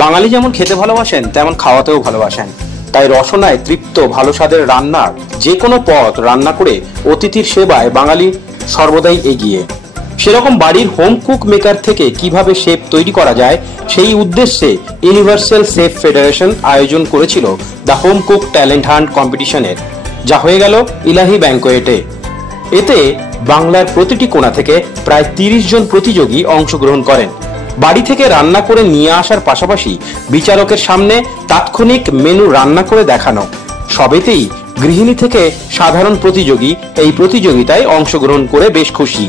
বাঙালি যেমন খেতে ভালোবাসেন তেমন খাওয়াতেও ভালোবাসেন, তাই রসনায় তৃপ্ত ভালো স্বাদের রান্নার যে কোনো পদ রান্না করে অতিথির সেবায় বাঙালি সর্বদাই এগিয়ে। সেরকম বাড়ির হোম কুক মেকার থেকে কিভাবে শেফ তৈরি করা যায় সেই উদ্দেশ্যে ইউনিভার্সাল শেফ ফেডারেশন আয়োজন করেছিল the home cook talent hunt কম্পিটিশনের, যা হয়ে গেল ইলাহি ব্যাংকোয়েটে। এতে বাংলার প্রতিটি কোণা থেকে প্রায় 30 জন প্রতিযোগী অংশগ্রহণ করেন। বাড়ি থেকে রান্না করে নিয়ে আসার পাশাপাশি বিচারকের সামনে তাৎক্ষণিক মেনু রান্না করে দেখানো, সবেতেই গৃহিণী থেকে সাধারণ প্রতিযোগী এই প্রতিযোগিতায় অংশগ্রহণ করে বেশ খুশি।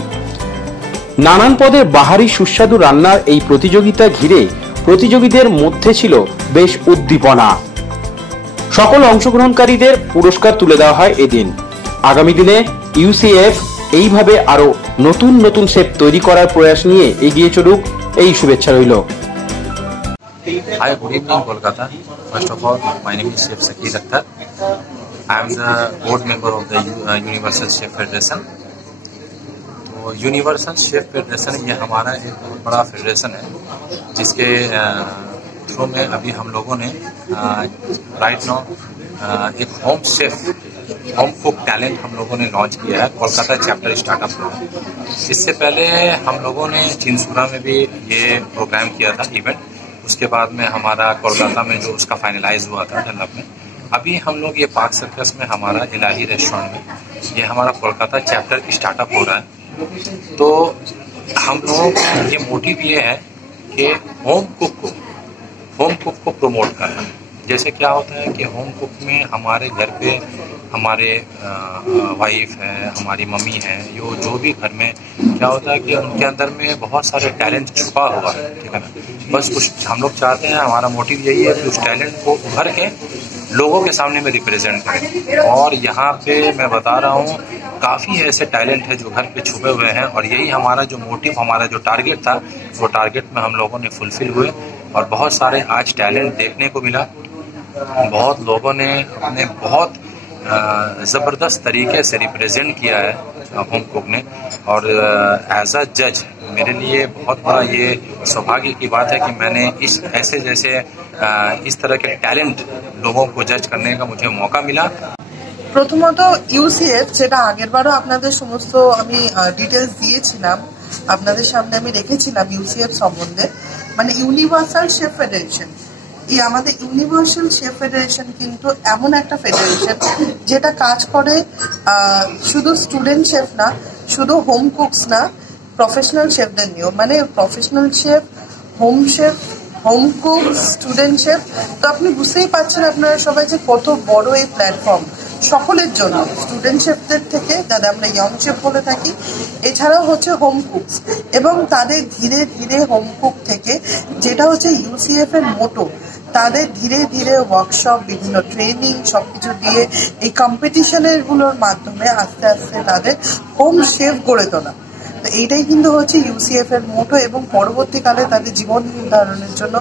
নানান পদের বাহারি সুস্বাদু রান্নার এই প্রতিযোগিতা ঘিরে প্রতিযোগীদের মধ্যে ছিল বেশ উদ্দীপনা। সকল অংশগ্রহণকারীদের পুরস্কার তুলে দেওয়া হয় এদিন। আগামী দিনে ইউসিএফ এইভাবে আরো নতুন নতুন শেফ তৈরি করার প্রয়াস নিয়ে এগিয়ে চলুক, এই শুভেচ্ছা রইল। Hi, good evening, Kolkata. First of all, my name is Chef Sakir Akhtar. I am the board member of the Universal Chef Federation. तो यूनिवर्सल शेफ फेडरेशन ये हमारा एक बहुत बड़ा फेडरेशन है, जिसके थ्रू में अभी हम लोगों ने राइट नाउ एक होम कुक टैलेंट हम लोगों ने लॉन्च किया है कोलकाता चैप्टर स्टार्टअप में। इससे पहले हम लोगों ने चिंसुरा में भी ये प्रोग्राम किया था इवेंट, उसके बाद में हमारा कोलकाता में जो उसका फाइनलाइज हुआ था डनलप में। अभी हम लोग ये पार्क सर्कस में हमारा इलाही रेस्टोरेंट में ये हमारा कोलकाता चैप्टर स्टार्टअप हो रहा है। तो हम लोग ये मोटिव ये है कि होम कुक को प्रमोट करना। जैसे क्या होता है कि होम कुक में हमारे घर पे हमारे वाइफ है, हमारी मम्मी है, जो भी घर में क्या होता है कि उनके अंदर में बहुत सारे टैलेंट छुपा हुआ है, ठीक है ना। बस कुछ हम लोग चाहते हैं, हमारा मोटिव यही है कि उस टैलेंट को उभर के लोगों के सामने में रिप्रेजेंट करें। और यहाँ पे मैं बता रहा हूँ काफ़ी ऐसे टैलेंट है जो घर पे छुपे हुए हैं, और यही हमारा जो मोटिव, हमारा जो टारगेट था, वो टारगेट में हम लोगों ने फुलफिल हुए और बहुत सारे आज टैलेंट देखने को मिला। बहुत लोगों ने अपने बहुत ज़बरदस्त तरीके से रिप्रेजेंट किया है होम कुक ने। और एज अ जज मेरे लिए बहुत बड़ा ये सौभाग्य की बात है कि मैंने इस तरह के टैलेंट लोगों को जज करने का मुझे मौका मिला। প্রথমত ইউসিএফ, যেটা আগেরবারও আপনাদের সমস্ত আমি ডিটেলস দিয়েছিলাম, আপনাদের সামনে আমি রেখেছিলাম ইউসিএফ সম্বন্ধে, মানে ইউনিভার্সাল শেফ ফেডারেশন। এই আমাদের ইউনিভার্সাল শেফ ফেডারেশন কিন্তু এমন একটা ফেডারেশন যেটা কাজ করে শুধু স্টুডেন্ট শেফ না, শুধু হোম কুকস না, প্রফেশনাল শেফদের নিয়েও, মানে professional chef, home cook, student chef. তো আপনি বুঝতেই পারছেন আপনারা সবাই যে কত বড় এই প্ল্যাটফর্ম সকলের জন্য, স্টুডেন্ট শেফদের থেকে, যাদের আমরা ইয়ং শেফ বলে থাকি, এছাড়াও হচ্ছে হোম কুকস, এবং তাদের ধীরে ধীরে হোম কুক থেকে, যেটা হচ্ছে ইউসিএফ এর মোটো, তাদের ধীরে ধীরে ওয়ার্কশপ, বিভিন্ন ট্রেনিং সবকিছু দিয়ে এই কম্পিটিশনের গুলোর মাধ্যমে আস্তে আস্তে তাদের হোম শেফ গড়ে তোলা। তো এইটাই কিন্তু হচ্ছে ইউসিএফ এর মোটো, এবং পরবর্তীকালে তাদের জীবন নির্ধারণের জন্য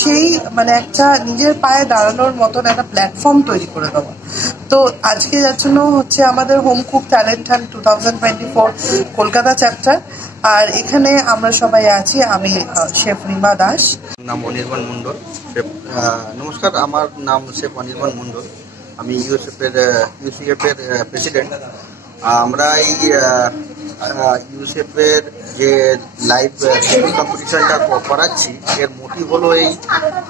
সেই মানে একটা নিজের পায়ে দাঁড়ানোর মতন একটা প্ল্যাটফর্ম তৈরি করে দেওয়া। তো আজকে যার জন্য হচ্ছে আমাদের home cook talent hunt 2024 Kolkata chapter. আর এখানে আমরা সবাই আছি, আমি শেফ রিমা দাস। নাম অনির্বাণ মণ্ডল। নমস্কার, আমার নাম শেফ অনির্বাণ মণ্ডল। আমি ইউসিএফ এর প্রেসিডেন্ট। আমরা এই ইউসিএফ এর যে লাইভ কম্পিটিশনটা করাচ্ছি, এর মোটিভ হলো এই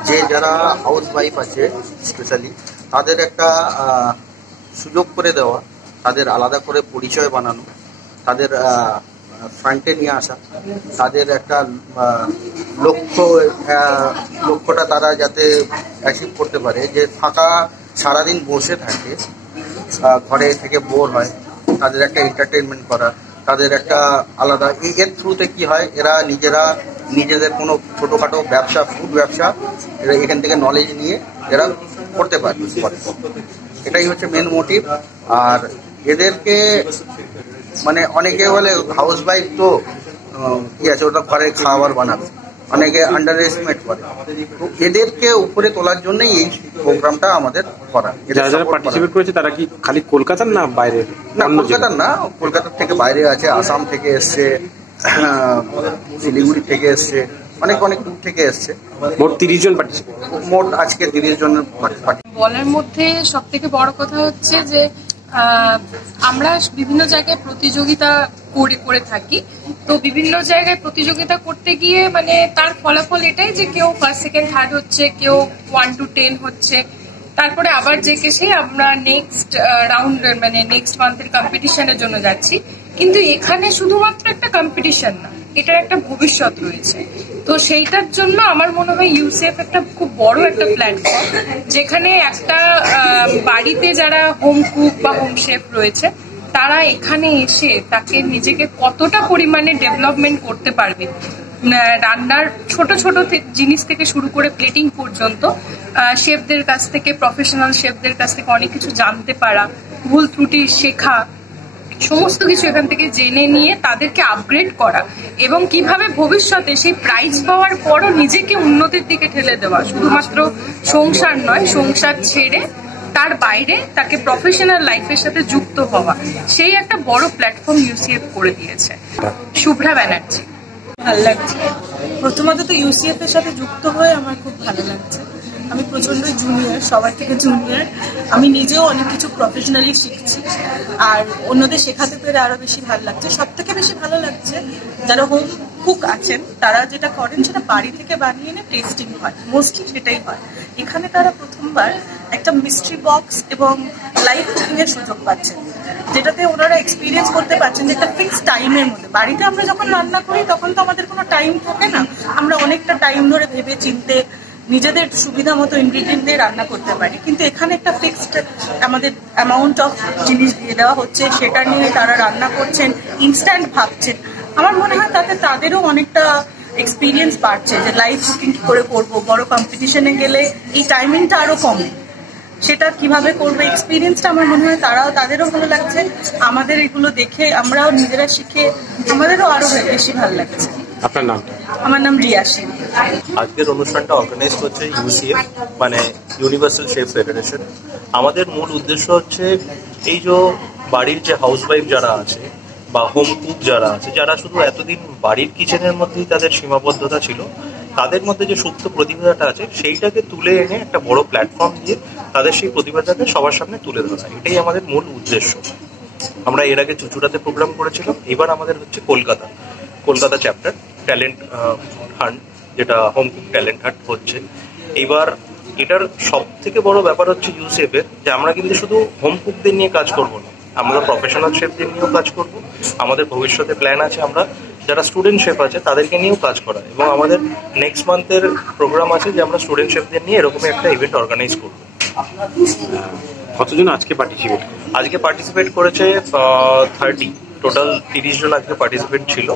যে যারা হাউস ওয়াইফ আছে স্পেশালি, তাদের একটা সুযোগ করে দেওয়া, তাদের আলাদা করে পরিচয় বানানো, তাদের ফ্রন্টে নিয়ে আসা, তাদের একটা লক্ষ্যটা তারা যাতে অ্যাচিভ করতে পারে। যে ফাঁকা সারাদিন বসে থাকে, ঘরে থেকে বোর হয়, তাদের একটা এন্টারটেনমেন্ট করা, তাদের একটা আলাদা, এর থ্রুতে কি হয়, এরা নিজেদের কোনো ছোটোখাটো ব্যবসা, ফুড ব্যবসা, এরা এখান থেকে নলেজ নিয়ে এরা করতে পারে। এটাই হচ্ছে মেন মোটিভ। আর এদেরকে মানে অনেকে বলে হাউস ওয়াইফ তো কি আছে, ওটা ঘরে খাবার বানাবে, অনেকে আন্ডার এস্টিমেট করে। তো এদেরকে উপরে তোলার জন্যই এই প্রোগ্রামটা আমাদের করা। যারা পার্টিসিপেট করেছে তারা কি খালি কলকাতার না বাইরে? না, কলকাতার না, কলকাতার থেকে বাইরে আছে, আসাম থেকে এসছে, শিলিগুড়ি থেকে এসছে, অনেক অনেক দূর থেকে এসছে। মোট 30 জন পার্টিসিপেট। মোট আজকে 30 জনের বলার মধ্যে সব থেকে বড় কথা হচ্ছে যে আমরা বিভিন্ন জায়গায় প্রতিযোগিতা করে থাকি। তো বিভিন্ন জায়গায় প্রতিযোগিতা করতে গিয়ে মানে তার ফলাফল এটাই যে কেউ ফার্স্ট সেকেন্ড থার্ড হচ্ছে, কেউ 1 to 10 হচ্ছে, তারপরে আবার যে কেসে আমরা নেক্সট রাউন্ড মানে নেক্সট মান্থের কম্পিটিশনের জন্য যাচ্ছি। কিন্তু এখানে শুধুমাত্র একটা কম্পিটিশন না, এটার একটা ভবিষ্যৎ রয়েছে। তো সেইটার জন্য আমার মনে হয় ইউসিএফ একটা খুব বড় একটা প্ল্যাটফর্ম, যেখানে একটা বাড়িতে যারা হোম কুক বা হোম শেফ রয়েছে তারা এখানে এসে তাকে নিজেকে কতটা পরিমাণে ডেভেলপমেন্ট করতে পারবে, রান্নার ছোট ছোট জিনিস থেকে শুরু করে প্লেটিং পর্যন্ত শেফদের কাছ থেকে, প্রফেশনাল শেফদের কাছ থেকে অনেক কিছু জানতে পারা, ভুল ত্রুটি শেখা, সমস্ত কিছু এখান থেকে জেনে নিয়ে তাদেরকে আপগ্রেড করা এবং কিভাবে ভবিষ্যতে সেই প্রাইজ পাওয়ার পরও নিজেকে উন্নতির দিকে ঠেলে দেওয়া। শুধুমাত্র সংসার নয়, সংসার ছেড়ে তার বাইরে তাকে প্রফেশনাল লাইফের সাথে যুক্ত হওয়া, সেই একটা বড় প্ল্যাটফর্ম ইউসিএফ করে দিয়েছে। শুভ্রা ব্যানার্জি। ভালো লাগছে। প্রথমত তো ইউসিএফ এর সাথে যুক্ত হয়ে আমার খুব ভালো লাগছে। আমি প্রচন্ড জুনিয়র, সবার থেকে জুনিয়র। আমি নিজেও অনেক কিছু প্রফেশনালি শিখছি, আর অন্যদের শেখাতে পেরে আরো বেশি ভালো লাগছে। সব থেকে বেশি ভালো লাগছে যারা হোম কুক আছেন তারা যেটা করেন সেটা বাড়ি থেকে বানিয়ে এনে টেস্টিং হয়, মোস্টলি সেটাই হয়। এখানে তারা প্রথমবার একটা মিস্ট্রি বক্স এবং লাইভ কুকিং এর সুযোগ পাচ্ছেন, যেটাতে ওনারা এক্সপিরিয়েন্স করতে পারছেন যে একটা ফিক্স টাইমের মধ্যে। বাড়িতে আমরা যখন রান্না করি তখন তো আমাদের কোনো টাইম থাকে না, আমরা অনেকটা টাইম ধরে ভেবে চিনতে নিজেদের সুবিধা মতো ইনগ্রিডিয়েন্ট দিয়ে রান্না করতে পারি। কিন্তু এখানে একটা ফিক্সড আমাদের অ্যামাউন্ট অফ জিনিস দিয়ে দেওয়া হচ্ছে, সেটা নিয়ে তারা রান্না করছেন, ইনস্ট্যান্ট ভাবছেন। আমার মনে হয় তাতে তাদেরও অনেকটা এক্সপিরিয়েন্স বাড়ছে যে লাইভ কুকিং কি করে করবো, বড় কম্পিটিশনে গেলে এই টাইমিংটা আরো কমে, সেটা কিভাবে করবে এক্সপিরিয়েন্সটা আমার মনে হয় তাদেরও ভালো লাগছে। আমাদের এগুলো দেখে আমরাও নিজেরা শিখে আমাদেরও আরো বেশি ভালো লাগছে। আপনার নাম? আমার নাম রিয়াসী। আজকের অনুষ্ঠানটা অর্গানাইজ করছে ইউসিএফ, মানে ইউনিভার্সাল শেফ ফেডারেশন। আমাদের মূল উদ্দেশ্য হচ্ছে এই যে বাড়ির যে হাউসওয়াইফ যারা আছে বা হোম কুক যারা আছে, যারা শুধু এতদিন বাড়ির কিচেনের মধ্যেই তাদের সীমাবদ্ধতা ছিল, তাদের মধ্যে যে সুপ্ত প্রতিভাটা আছে সেইটাকে তুলে এনে একটা বড় প্ল্যাটফর্ম দিয়ে তাদের সেই প্রতিভাটাকে সবার সামনে তুলে ধরা, এটাই আমাদের মূল উদ্দেশ্য। আমরা এর আগে চুচুড়াতে প্রোগ্রাম করেছিলাম, এবার আমাদের হচ্ছে কলকাতা চ্যাপ্টার ট্যালেন্ট হান্ট, যেটা হোম কুক ট্যালেন্ট হান্ট হচ্ছে এবার। এটার সব থেকে বড় ব্যাপার হচ্ছে ইউসিএফ এর যে আমরা কিন্তু শুধু হোম কুকদের নিয়ে কাজ করবো না, আমরা প্রফেশনাল শেফদের নিয়েও কাজ করব। আমাদের ভবিষ্যতে প্ল্যান আছে আমরা যারা স্টুডেন্ট শেফ আছে তাদেরকে নিয়েও কাজ করা, এবং আমাদের নেক্সট মান্থের প্রোগ্রাম আছে যে আমরা স্টুডেন্ট শেফদের নিয়ে এরকমই একটা ইভেন্ট অর্গানাইজ করব। কতজন আজকে পার্টিসিপেট করেছে? 30 টোটাল 30 জন আজকে পার্টিসিপেট ছিল,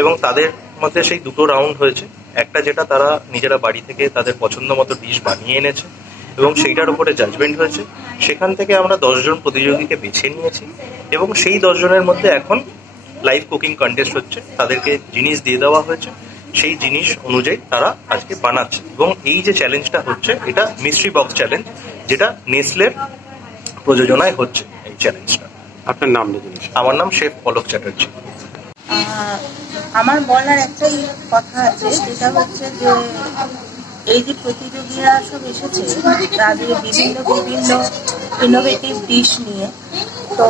এবং তাদের মধ্যে সেই দুটো রাউন্ড হয়েছে। একটা যেটা তারা নিজেরা বাড়ি থেকে তাদের পছন্দ মতো ডিশ বানিয়ে এনেছে এবং সেইটার উপরে জাজমেন্ট হয়েছে। সেখান থেকে আমরা 10 জন প্রতিযোগীকে বেছে নিয়েছি, এবং সেই 10 জনের মধ্যে এখন লাইভ কুকিং কন্টেস্ট হচ্ছে। তাদেরকে জিনিস দিয়ে দেওয়া হয়েছে, সেই জিনিস অনুযায়ী তারা আজকে বানাচ্ছে। এবং এই যে চ্যালেঞ্জটা হচ্ছে এটা মিস্ট্রি বক্স চ্যালেঞ্জ, যেটা নেসলের প্রযোজনায় হচ্ছে এই চ্যালেঞ্জটা। আপনার নাম? আমার নাম শেফ পলক চ্যাটার্জি। আমার বলার একটাই কথা আছে, যেটা হচ্ছে যে এই যে প্রতিযোগীরা সব এসেছে তাদের বিভিন্ন ইনোভেটিভ ডিশ নিয়ে, তো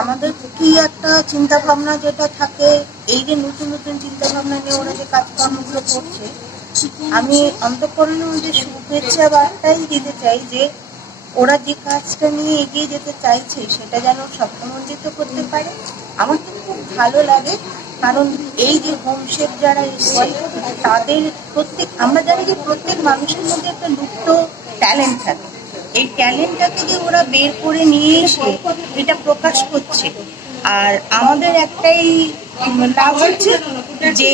আমাদের কি একটা চিন্তা ভাবনা যেটা থাকে, এই যে নতুন নতুন চিন্তা ভাবনা নিয়ে ওরা যে কাজকর্মগুলো করছে, আমি অন্তঃকরণে ওদের শুভেচ্ছা বার্তাই দিতে চাই যে ওরা যে কাজটা নিয়ে এগিয়ে যেতে চাইছে সেটা যেন সফলমণ্ডিত করতে পারে। আমার কিন্তু খুব ভালো লাগে, কারণ এই যে হোম শেফ যারা এসে তাদের আমরা জানি যে প্রত্যেক মানুষের মধ্যে একটা লুপ্ত ট্যালেন্ট থাকে, এই ট্যালেন্টটাকে যে ওরা বের করে নিয়ে এসে এটা প্রকাশ করছে। আর আমাদের একটাই লাভ হচ্ছে যে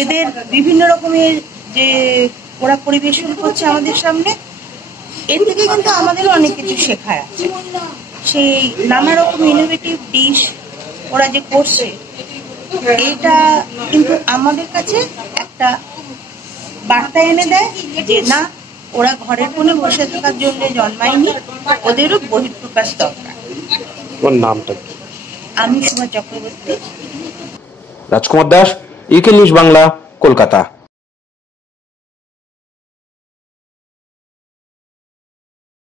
এদের বিভিন্ন রকমের যে ওরা পরিবেশন করছে আমাদের সামনে, এর থেকে কিন্তু আমাদেরও অনেক কিছু শেখার আছে। সেই নানা রকম ইনোভেটিভ ডিশ ওরা যে করছে, এটা কিন্তু আমাদের কাছে একটা বার্তা এনে দেয় যে না, ওরা ঘরের কোণে বসে থাকার জন্য জন্মায়নি, ওদেরও বহিঃপ্রকাশ দরকার। নামটা? আমি সুমা চক্রবর্তী। রাজকুমার দাস, ইউকে নিউজ বাংলা, কলকাতা।